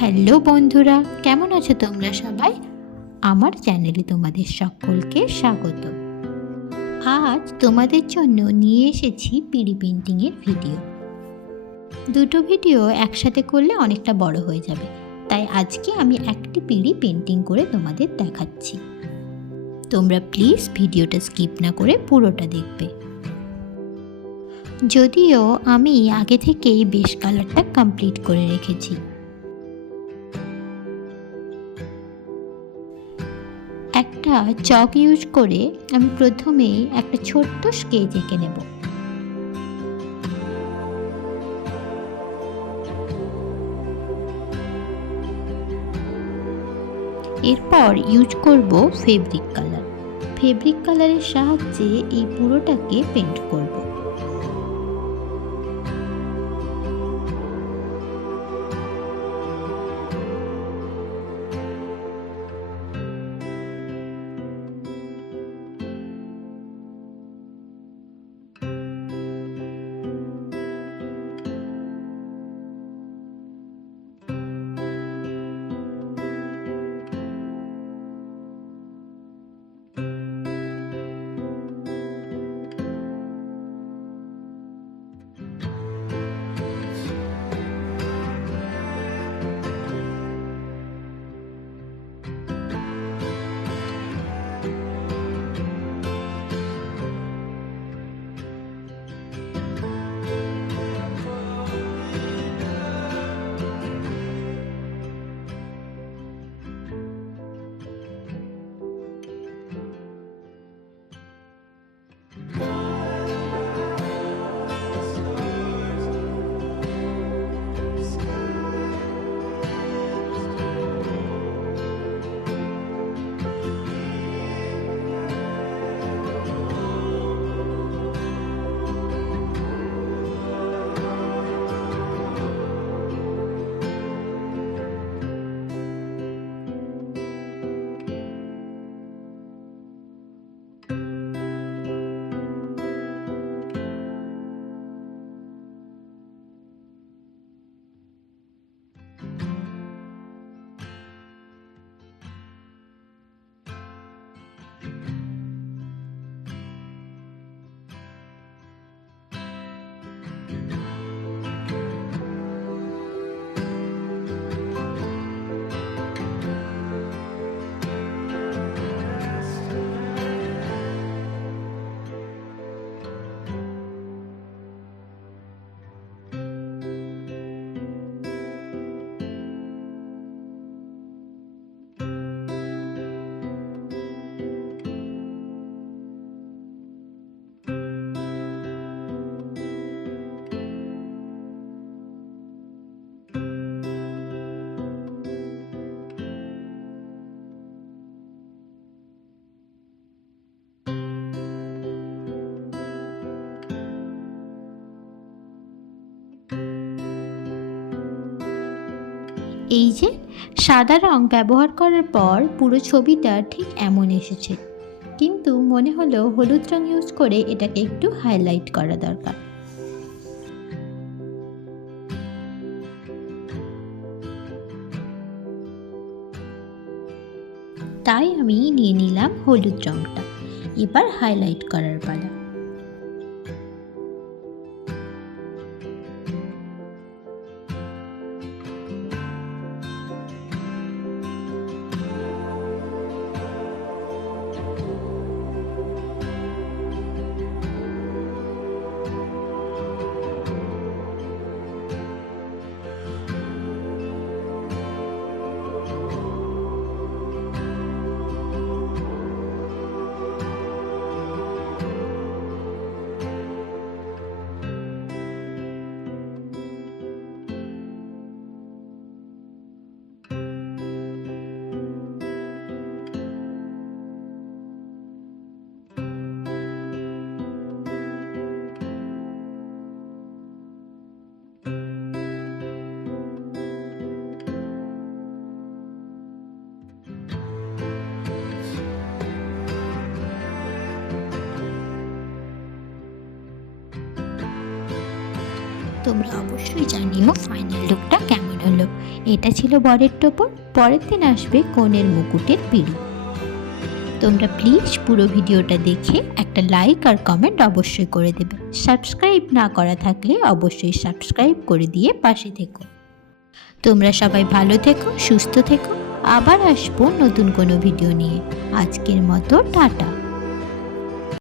Hello বন্ধুরা, কেমন আছো তোমরা সবাই? আমার চ্যানেলে তোমাদের সকলকে স্বাগত। আজ তোমাদের জন্য নিয়ে এসেছি পিড়ি পেন্টিংয়ের ভিডিও। দুটো ভিডিও একসাথে করলে অনেকটা বড় হয়ে যাবে, তাই আজকে আমি একটি পিড়ি পেন্টিং করে তোমাদের দেখাচ্ছি। তোমরা প্লিজ ভিডিওটা স্কিপ না করে পুরোটা দেখবে। যদিও আমি আগে থেকেই বেশ কালারটা কমপ্লিট করে রেখেছি। একটা চক ইউজ করে আমি প্রথমে একটা ছোট্ট স্কেচ এঁকে নেব। এরপর ইউজ করব ফেব্রিক কালার। ফেব্রিক কালারের সাহায্যে এই পুরোটাকে পেন্ট করব। এই যে সাদা রং ব্যবহার করার পর পুরো ছবিটা ঠিক এমন এসেছে, কিন্তু মনে হলো হলুদ রং ইউজ করে এটাকে একটু হাইলাইট করা দরকার। তাই আমি নিয়ে নিলাম হলুদ রংটা। এবার হাইলাইট করার পালা। তোমরা অবশ্যই জানিও ফাইনাল লুকটা কেমন হলো। এটা ছিল বরের টোপর, পরের দিন আসবে কনের মুকুটের পিঁড়ি। তোমরা প্লিজ পুরো ভিডিওটা দেখে একটা লাইক আর কমেন্ট অবশ্যই করে দেবে। সাবস্ক্রাইব না করা থাকলে অবশ্যই সাবস্ক্রাইব করে দিয়ে পাশে থেকো। তোমরা সবাই ভালো থেকো, সুস্থ থেকো। আবার আসবো নতুন কোনো ভিডিও নিয়ে। আজকের মতো টাটা।